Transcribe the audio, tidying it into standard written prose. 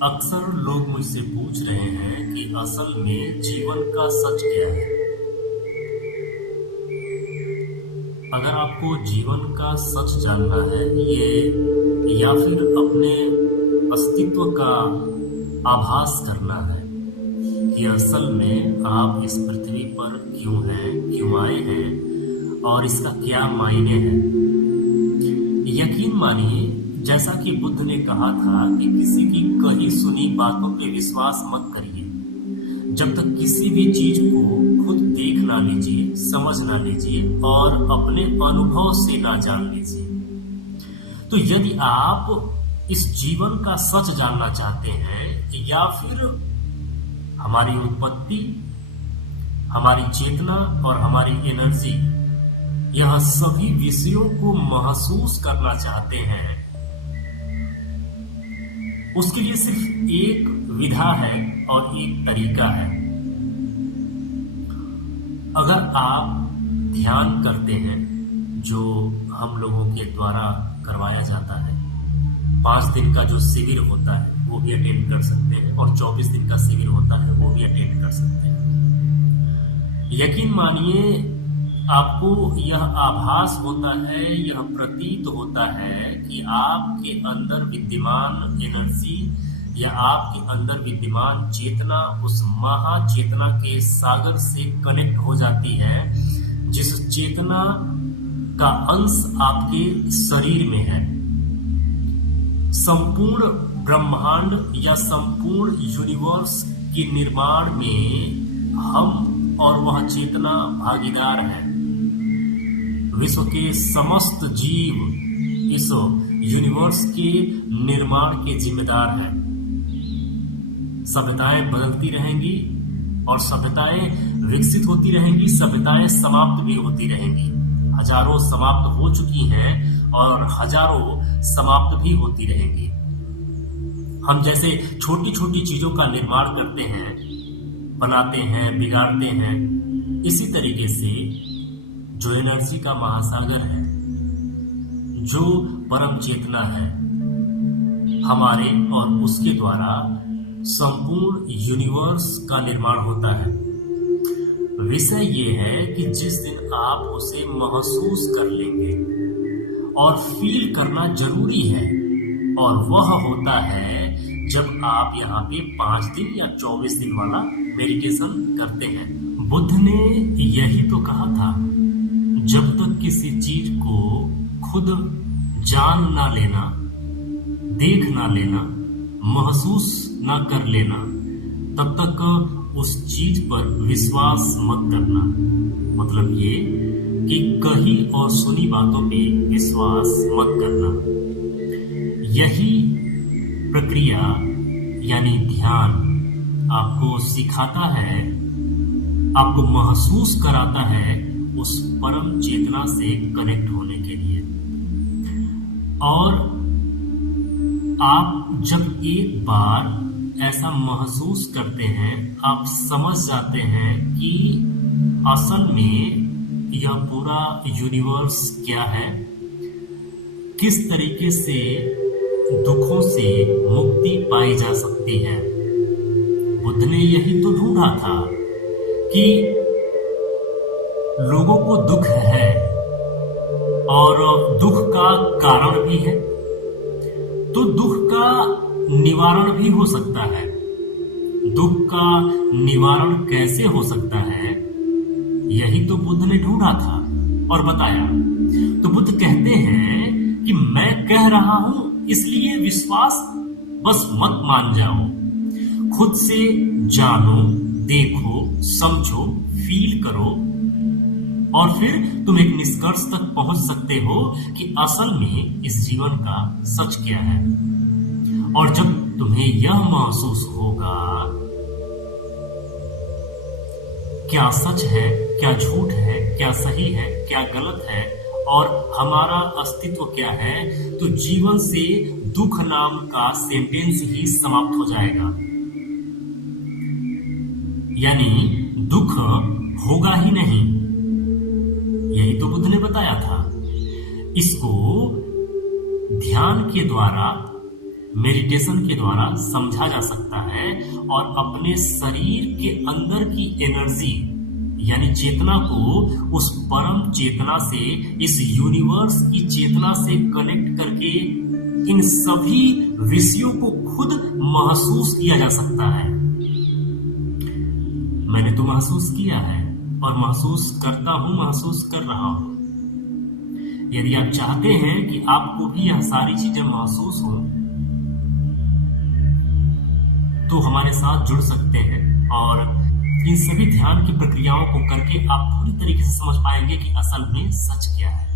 अक्सर लोग मुझसे पूछ रहे हैं कि असल में जीवन का सच क्या है। अगर आपको जीवन का सच जानना है ये या फिर अपने अस्तित्व का आभास करना है कि असल में आप इस पृथ्वी पर क्यों हैं, क्यों आए हैं और इसका क्या मायने है। यकीन मानिए, जैसा कि बुद्ध ने कहा था कि किसी की कही सुनी बातों पे विश्वास मत करिए जब तक किसी भी चीज को खुद देख ना लीजिए, समझ ना लीजिए और अपने अनुभव से ना जान लीजिए। तो यदि आप इस जीवन का सच जानना चाहते हैं या फिर हमारी उत्पत्ति, हमारी चेतना और हमारी एनर्जी, यह सभी विषयों को महसूस करना चाहते हैं, उसके लिए सिर्फ एक विधा है और एक तरीका है। अगर आप ध्यान करते हैं, जो हम लोगों के द्वारा करवाया जाता है, 5 दिन का जो शिविर होता है वो भी अटेंड कर सकते हैं और 24 दिन का शिविर होता है वो भी अटेंड कर सकते हैं। यकीन मानिए, आपको यह आभास होता है, यह प्रतीत होता है कि आपके अंदर विद्यमान एनर्जी या आपके अंदर विद्यमान चेतना उस महाचेतना के सागर से कनेक्ट हो जाती है, जिस चेतना का अंश आपके शरीर में है। संपूर्ण ब्रह्मांड या संपूर्ण यूनिवर्स के निर्माण में हम और वह चेतना भागीदार है। विश्व के समस्त जीव इस यूनिवर्स के निर्माण के जिम्मेदार हैं। सभ्यताएं बदलती रहेंगी और सभ्यताएं विकसित होती रहेंगी, सभ्यताएं समाप्त भी होती रहेंगी। हजारों समाप्त हो चुकी हैं और हजारों समाप्त भी होती रहेंगी। हम जैसे छोटी छोटी चीजों का निर्माण करते हैं, बनाते हैं, बिगाड़ते हैं, इसी तरीके से जो एनर्जी का महासागर है, जो परम चेतना है, हमारे और उसके द्वारा संपूर्ण यूनिवर्स का निर्माण होता है। विषय ये है कि जिस दिन आप उसे महसूस कर लेंगे, और फील करना जरूरी है, और वह होता है जब आप यहाँ पे 5 दिन या 24 दिन वाला मेडिटेशन करते हैं। बुद्ध ने यही तो कहा था, जब तक किसी चीज को खुद जान ना लेना, देख ना लेना, महसूस ना कर लेना, तब तक उस चीज पर विश्वास मत करना। मतलब ये कि कही और सुनी बातों पे विश्वास मत करना। यही प्रक्रिया यानी ध्यान आपको सिखाता है, आपको महसूस कराता है उस परम चेतना से कनेक्ट होने के लिए। और आप जब एक बार ऐसा महसूस करते हैं, आप समझ जाते हैं कि असल में यह पूरा यूनिवर्स क्या है, किस तरीके से दुखों से मुक्ति पाई जा सकती है। बुद्ध ने यही तो ढूंढा था कि लोगों को दुख है और दुख का कारण भी है, तो दुख का निवारण भी हो सकता है। दुख का निवारण कैसे हो सकता है, यही तो बुद्ध ने ढूंढा था और बताया। तो बुद्ध कहते हैं कि मैं कह रहा हूं, इसलिए विश्वास बस मत मान जाओ। खुद से जानो, देखो, समझो, फील करो और फिर तुम एक निष्कर्ष तक पहुंच सकते हो कि असल में इस जीवन का सच क्या है। और जब तुम्हें यह महसूस होगा क्या सच है, क्या झूठ है, क्या सही है, क्या गलत है और हमारा अस्तित्व क्या है, तो जीवन से दुख नाम का सेंटेंस ही समाप्त हो जाएगा। यानी दुख होगा ही नहीं। यही तो बुद्ध ने बताया था। इसको ध्यान के द्वारा मेडिटेशन के द्वारा समझा जा सकता है और अपने शरीर के अंदर की एनर्जी यानी चेतना को उस परम चेतना से, इस यूनिवर्स की चेतना से कनेक्ट करके इन सभी विषयों को खुद महसूस किया जा सकता है। मैंने तो महसूस किया है और महसूस करता हूं, महसूस कर रहा हूं। यदि आप चाहते हैं कि आपको भी यह सारी चीजें महसूस हो तो हमारे साथ जुड़ सकते हैं और इन सभी ध्यान की प्रक्रियाओं को करके आप पूरी तरीके से समझ पाएंगे कि असल में सच क्या है।